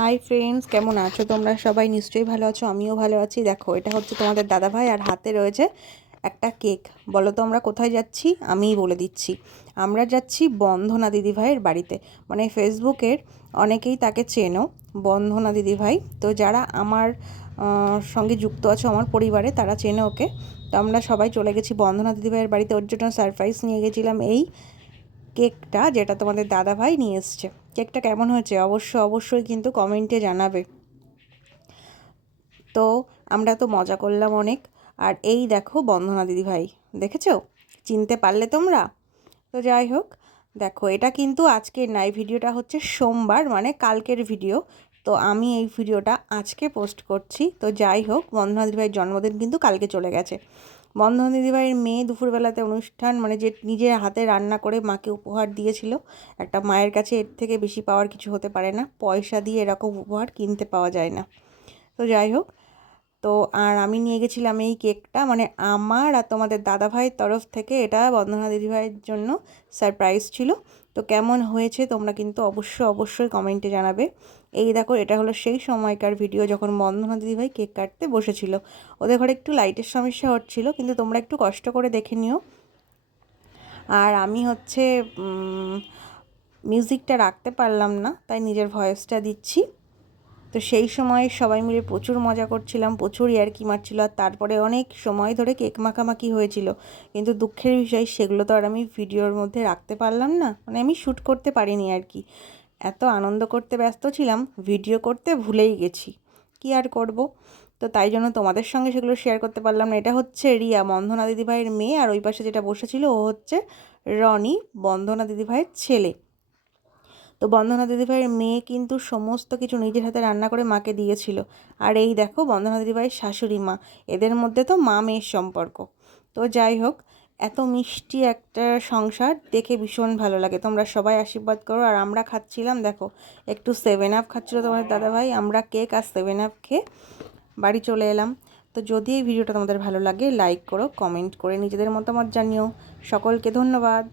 Hi friends, কেমন আছো তোমরা? সবাই নিশ্চয়ই ভালো আছো, আমিও ভালো আছি। দেখো, এটা হচ্ছে তোমাদের দাদাভাই আর হাতে রয়েছে একটা কেক। বলো তো আমরা কোথায় যাচ্ছি? আমিই বলে দিচ্ছি। আমরা যাচ্ছি বন্ধনা দিদিভাইয়ের বাড়িতে। মানে ফেসবুকের অনেকেই তাকে চেনো, বন্ধনা দিদিভাই। তো যারা আমার সঙ্গে যুক্ত আছো আমার পরিবারে, তারা চেনে ওকে। তো আমরা সবাই চলে গেছি বন্ধনা দিদিভাইয়ের বাড়িতে। ওর জন্য সারপ্রাইজ নিয়ে গেছিলাম এই কেকটা, যেটা তোমাদের দাদাভাই নিয়ে এসছে। কেকটা কেমন হয়েছে অবশ্যই কিন্তু কমেন্টে জানাবে। তো আমরা তো মজা করলাম অনেক। আর এই দেখো বন্দনা দিদিভাই, দেখেছো? চিনতে পারলে তোমরা? তো যাই হোক, দেখো এটা কিন্তু আজকের না, এই ভিডিওটা হচ্ছে সোমবার, মানে কালকের ভিডিও। তো আমি এই ভিডিওটা আজকে পোস্ট করছি। তো যাই হোক, বন্দনা দিদিভাইয়ের জন্মদিন কিন্তু কালকে চলে গেছে। বন্ধন দিদিভাইয়ের মেয়ে দুপুরবেলাতে অনুষ্ঠান, মানে যে নিজের হাতে রান্না করে মাকে উপহার দিয়েছিল। একটা মায়ের কাছে এর থেকে বেশি পাওয়ার কিছু হতে পারে না, পয়সা দিয়ে এরকম উপহার কিনতে পাওয়া যায় না। তো যাই হোক, তো আর আমি নিয়ে গেছিলাম এই কেকটা, মানে আমার আর তোমাদের দাদাভাইয়ের তরফ থেকে এটা বন্দনা দিদিভাইয়ের জন্য সারপ্রাইজ ছিল। তো কেমন হয়েছে তোমরা কিন্তু অবশ্যই কমেন্টে জানাবে। এই দেখো, এটা হলো সেই সময়কার ভিডিও যখন বন্দনা দিদিভাই কেক কাটতে বসেছিল। ওদের ঘরে একটু লাইটের সমস্যা হচ্ছিল, কিন্তু তোমরা একটু কষ্ট করে দেখে নিও। আর আমি হচ্ছে মিউজিকটা রাখতে পারলাম না, তাই নিজের ভয়েসটা দিচ্ছি। তো সেই সময় সবাই মিলে প্রচুর মজা করছিলাম, প্রচুর ইয়ার্কি মারছিল। আর তারপরে অনেক সময় ধরে কেক মাখামাখি হয়েছিল, কিন্তু দুঃখের বিষয় সেগুলো তো আর আমি ভিডিওর মধ্যে রাখতে পারলাম না, মানে আমি শ্যুট করতে পারিনি আর কি। এত আনন্দ করতে ব্যস্ত ছিলাম, ভিডিও করতে ভুলেই গেছি। কি আর করব। তো তাই জন্য তোমাদের সঙ্গে সেগুলো শেয়ার করতে পারলাম না। এটা হচ্ছে রিয়া, বন্ধনা দিদিভাইয়ের মেয়ে, আর ওই পাশে যেটা বসেছিল ও হচ্ছে রনি, বন্ধনা দিদিভাইয়ের ছেলে। তো বন্দনা দিদিভাইয়ের মেয়ে কিন্তু সমস্ত কিছু নিজের হাতে রান্না করে মাকে দিয়েছিল। আর এই দেখো বন্দনা দিদিভাইয়ের শাশুড়ি মা, এদের মধ্যে তো মা মেয়ের সম্পর্ক। তো যাই হোক, এত মিষ্টি একটা সংসার দেখে ভীষণ ভালো লাগে। তোমরা সবাই আশীর্বাদ করো। আর আমরা খাচ্ছিলাম, দেখো একটু 7 আপ খাচ্ছিলো তোমাদের দাদাভাই, আমরা কেক আর 7 আপ খেয়ে বাড়ি চলে এলাম। তো যদি এই ভিডিওটা তোমাদের ভালো লাগে, লাইক করো, কমেন্ট করে নিজেদের মতামত জানিও। সকলকে ধন্যবাদ।